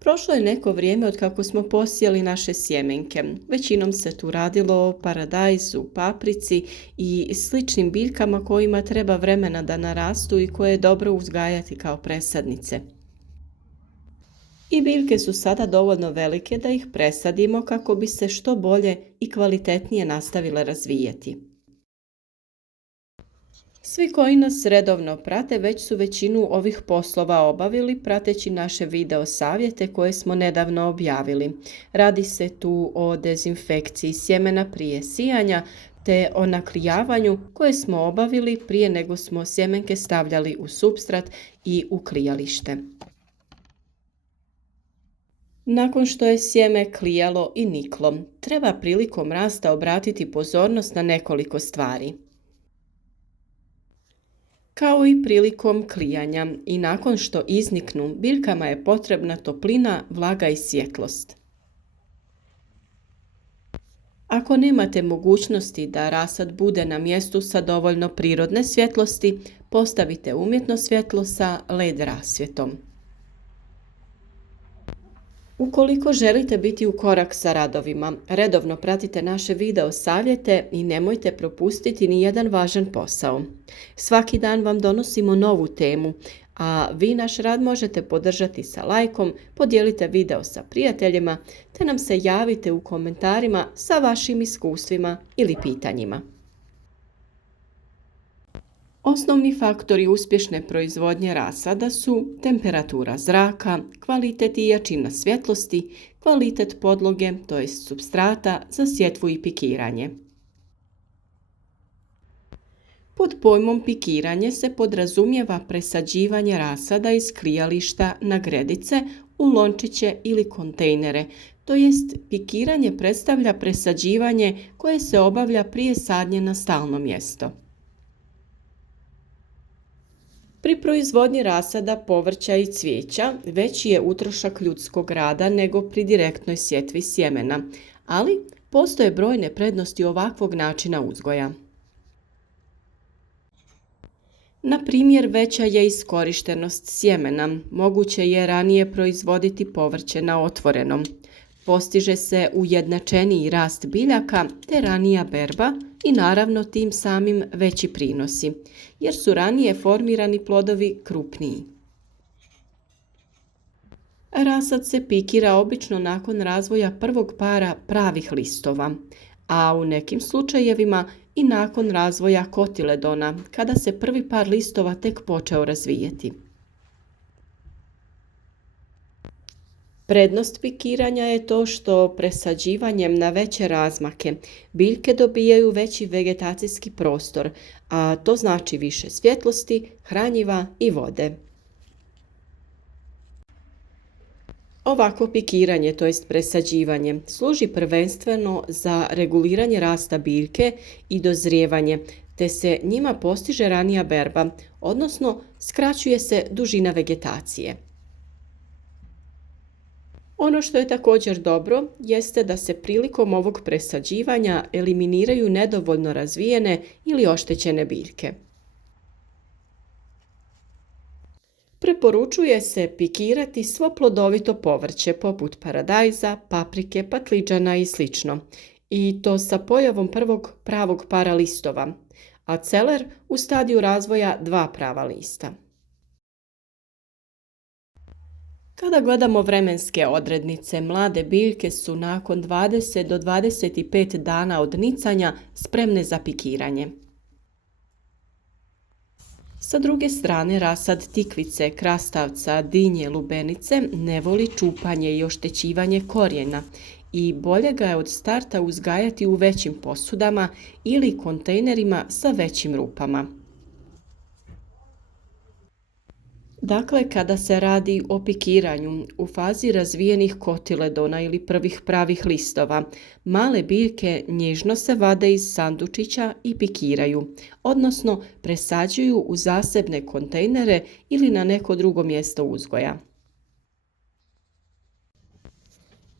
Prošlo je neko vrijeme od kako smo posijali naše sjemenke. Većinom se tu radilo o paradajzu, paprici i sličnim biljkama kojima treba vremena da narastu i koje je dobro uzgajati kao presadnice. I biljke su sada dovoljno velike da ih presadimo kako bi se što bolje i kvalitetnije nastavile razvijati. Svi koji nas redovno prate već su većinu ovih poslova obavili prateći naše video savjete koje smo nedavno objavili. Radi se tu o dezinfekciji sjemena prije sijanja te o naklijavanju koje smo obavili prije nego smo sjemenke stavljali u supstrat i u klijalište. Nakon što je sjeme klijalo i niklo, treba prilikom rasta obratiti pozornost na nekoliko stvari. Kao i prilikom klijanja i nakon što izniknu, biljkama je potrebna toplina, vlaga i svjetlost. Ako nemate mogućnosti da rasad bude na mjestu sa dovoljno prirodne svjetlosti, postavite umjetno svjetlo sa LED rasvjetom. Ukoliko želite biti u korak sa radovima, redovno pratite naše video savjete i nemojte propustiti ni jedan važan posao. Svaki dan vam donosimo novu temu, a vi naš rad možete podržati sa lajkom, podijelite video sa prijateljima, te nam se javite u komentarima sa vašim iskustvima ili pitanjima. Osnovni faktori uspješne proizvodnje rasada su temperatura zraka, kvalitet i jačina svjetlosti, kvalitet podloge, to jest supstrata za sjetvu i pikiranje. Pod pojmom pikiranje se podrazumijeva presađivanje rasada iz klijališta na gredice u lončiće ili kontejnere, to jest pikiranje predstavlja presađivanje koje se obavlja prije sadnje na stalno mjesto. Pri proizvodnji rasada, povrća i cvijeća veći je utrošak ljudskog rada nego pri direktnoj sjetvi sjemena, ali postoje brojne prednosti ovakvog načina uzgoja. Na primjer, veća je iskorištenost sjemena, moguće je ranije proizvoditi povrće na otvorenom. Postiže se ujednačeniji rast biljaka te ranija berba i naravno tim samim veći prinosi, jer su ranije formirani plodovi krupniji. Rasad se pikira obično nakon razvoja prvog para pravih listova, a u nekim slučajevima i nakon razvoja kotiledona, kada se prvi par listova tek počeo razvijeti. Prednost pikiranja je to što presađivanjem na veće razmake biljke dobijaju veći vegetacijski prostor, a to znači više svjetlosti, hranjiva i vode. Ovako pikiranje, to jest presađivanje, služi prvenstveno za reguliranje rasta biljke i dozrijevanje, te se njima postiže ranija berba, odnosno skraćuje se dužina vegetacije. Ono što je također dobro jeste da se prilikom ovog presađivanja eliminiraju nedovoljno razvijene ili oštećene biljke. Preporučuje se pikirati svo plodovito povrće poput paradajza, paprike, patliđana i sl. I to sa pojavom prvog pravog para listova, a celer u stadiju razvoja 2 prava lista. Kada gledamo vremenske odrednice, mlade biljke su nakon 20 do 25 dana od nicanja spremne za pikiranje. Sa druge strane, rasad tikvice, krastavca, dinje, lubenice ne voli čupanje i oštećivanje korijena i bolje ga je od starta uzgajati u većim posudama ili kontejnerima sa većim rupama. Dakle, kada se radi o pikiranju u fazi razvijenih kotiledona ili prvih pravih listova, male biljke nježno se vade iz sandučića i pikiraju, odnosno presađuju u zasebne kontejnere ili na neko drugo mjesto uzgoja.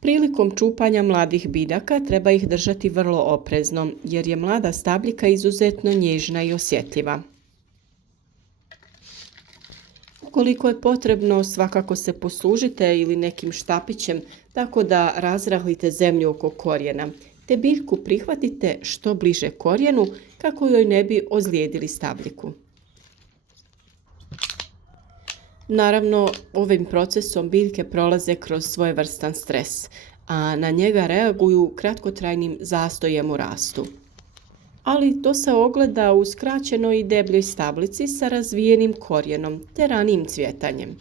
Prilikom čupanja mladih biljaka treba ih držati vrlo oprezno, jer je mlada stabljika izuzetno nježna i osjetljiva. Koliko je potrebno, svakako se poslužite ili nekim štapićem tako da razrahlite zemlju oko korijena, te biljku prihvatite što bliže korijenu kako joj ne bi ozlijedili stabljiku. Naravno, ovim procesom biljke prolaze kroz svojevrstan stres, a na njega reaguju kratkotrajnim zastojem u rastu. Ali to se ogleda u skraćenoj i debljoj stablici sa razvijenim korijenom te ranijim cvjetanjem.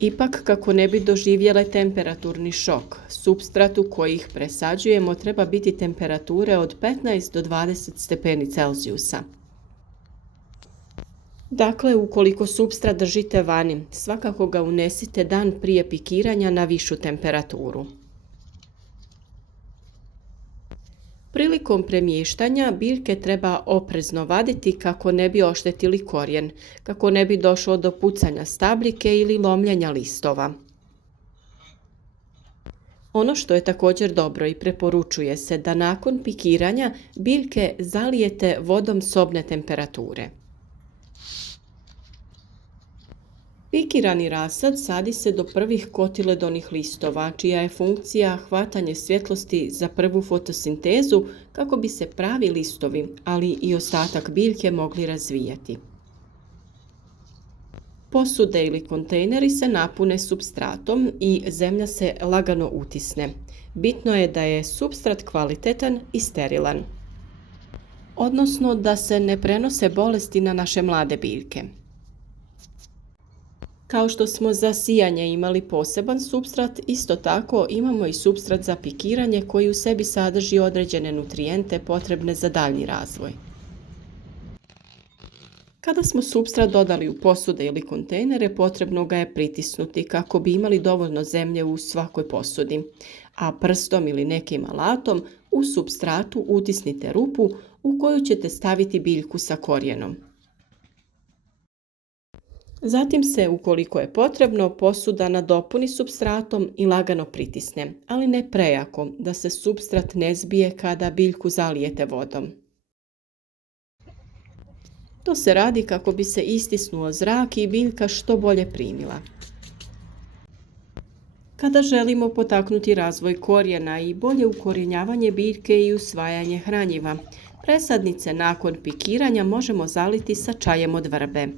Ipak, kako ne bi doživjele temperaturni šok, supstrat u koji ih presađujemo treba biti temperature od 15 do 20 stepeni Celzijusa. Dakle, ukoliko supstrat držite vani, svakako ga unesite dan prije pikiranja na višu temperaturu. Prilikom premještanja biljke treba oprezno vaditi kako ne bi oštetili korijen, kako ne bi došlo do pucanja stabljike ili lomljenja listova. Ono što je također dobro i preporučuje se da nakon pikiranja biljke zalijete vodom sobne temperature. Pikirani rasad sadi se do prvih kotiledonih listova, čija je funkcija hvatanje svjetlosti za prvu fotosintezu kako bi se pravi listovi, ali i ostatak biljke mogli razvijati. Posude ili kontejneri se napune supstratom i zemlja se lagano utisne. Bitno je da je supstrat kvalitetan i sterilan, odnosno da se ne prenose bolesti na naše mlade biljke. Kao što smo za sijanje imali poseban supstrat, isto tako imamo i supstrat za pikiranje koji u sebi sadrži određene nutrijente potrebne za daljnji razvoj. Kada smo supstrat dodali u posude ili kontejnere, potrebno ga je pritisnuti kako bi imali dovoljno zemlje u svakoj posudi, a prstom ili nekim alatom u supstratu utisnite rupu u koju ćete staviti biljku sa korijenom. Zatim se, ukoliko je potrebno, posuda nadopuni supstratom i lagano pritisne, ali ne prejako, da se supstrat ne zbije kada biljku zalijete vodom. To se radi kako bi se istisnuo zrak i biljka što bolje primila. Kada želimo potaknuti razvoj korijena i bolje ukorjenjavanje biljke i usvajanje hranjiva, presadnice nakon pikiranja možemo zaliti sa čajem od vrbe.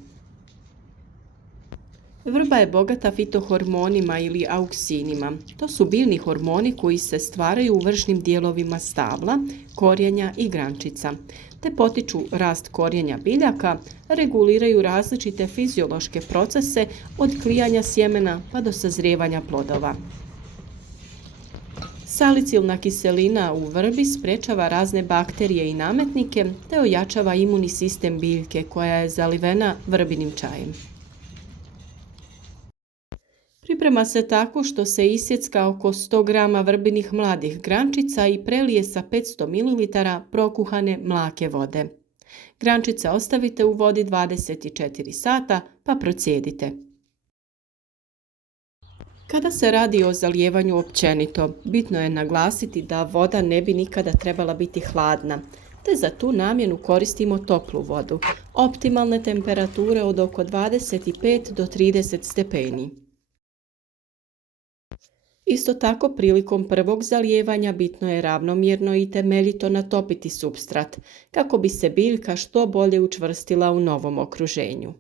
Vrba je bogata fitohormonima ili auksinima. To su biljni hormoni koji se stvaraju u vršnim dijelovima stabla, korijenja i grančica, te potiču rast korijenja biljaka, reguliraju različite fiziološke procese od klijanja sjemena pa do sazrijevanja plodova. Salicilna kiselina u vrbi sprječava razne bakterije i nametnike te ojačava imunni sistem biljke koja je zalivena vrbinim čajem. Priprema se tako što se isjecka oko 100 g vrbinih mladih grančica i prelije sa 500 ml prokuhane mlake vode. Grančice ostavite u vodi 24 sata pa procijedite. Kada se radi o zalijevanju općenito, bitno je naglasiti da voda ne bi nikada trebala biti hladna, te za tu namjenu koristimo toplu vodu, optimalne temperature od oko 25 do 30 stepeni. Isto tako, prilikom prvog zalijevanja bitno je ravnomjerno i temeljito natopiti supstrat, kako bi se biljka što bolje učvrstila u novom okruženju.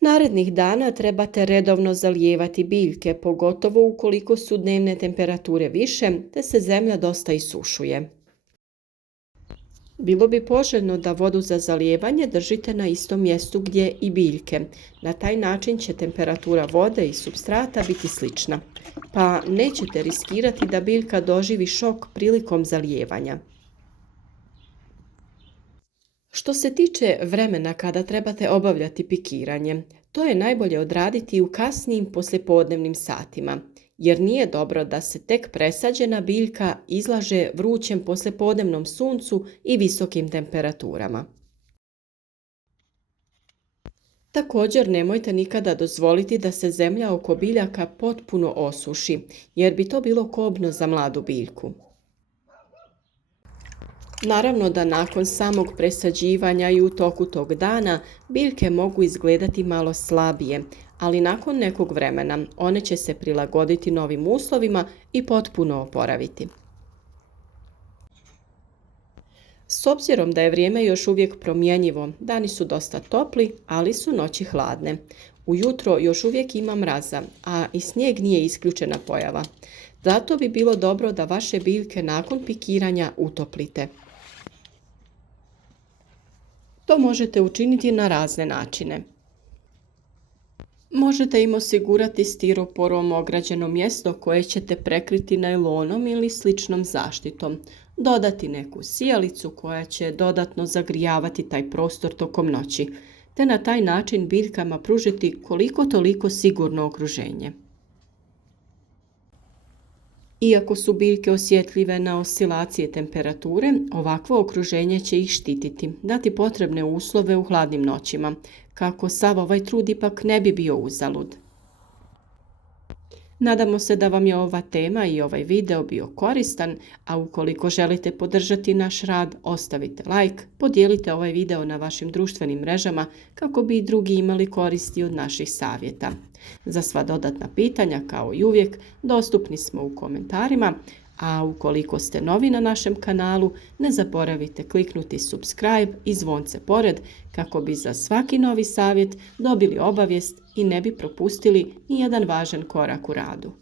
Narednih dana trebate redovno zalijevati biljke, pogotovo ukoliko su dnevne temperature više, te se zemlja dosta isušuje. Bilo bi poželjno da vodu za zalijevanje držite na istom mjestu gdje i biljke. Na taj način će temperatura vode i supstrata biti slična, pa nećete riskirati da biljka doživi šok prilikom zalijevanja. Što se tiče vremena kada trebate obavljati pikiranje, to je najbolje odraditi u kasnijim poslijepodnevnim satima, jer nije dobro da se tek presađena biljka izlaže vrućem poslijepodnevnom suncu i visokim temperaturama. Također nemojte nikada dozvoliti da se zemlja oko biljaka potpuno osuši, jer bi to bilo kobno za mladu biljku. Naravno da nakon samog presađivanja i u toku tog dana biljke mogu izgledati malo slabije, ali nakon nekog vremena one će se prilagoditi novim uslovima i potpuno oporaviti. S obzirom da je vrijeme još uvijek promjenjivo, dani su dosta topli, ali su noći hladne. Ujutro još uvijek ima mraza, a i snijeg nije isključena pojava. Zato bi bilo dobro da vaše biljke nakon pikiranja utoplite. To možete učiniti na razne načine. Možete im osigurati stiroporom ograđeno mjesto koje ćete prekriti najlonom ili sličnom zaštitom. Dodati neku sijalicu koja će dodatno zagrijavati taj prostor tokom noći, te na taj način biljkama pružiti koliko toliko sigurno okruženje. Iako su biljke osjetljive na oscilacije temperature, ovakvo okruženje će ih štititi, dati potrebne uslove u hladnim noćima, kako sav ovaj trud ipak ne bi bio uzalud. Nadamo se da vam je ova tema i ovaj video bio koristan, a ukoliko želite podržati naš rad, ostavite like, podijelite ovaj video na vašim društvenim mrežama kako bi i drugi imali koristi od naših savjeta. Za sva dodatna pitanja, kao i uvijek, dostupni smo u komentarima, a ukoliko ste novi na našem kanalu, ne zaboravite kliknuti subscribe i zvonce pored kako bi za svaki novi savjet dobili obavijest i ne bi propustili nijedan važan korak u radu.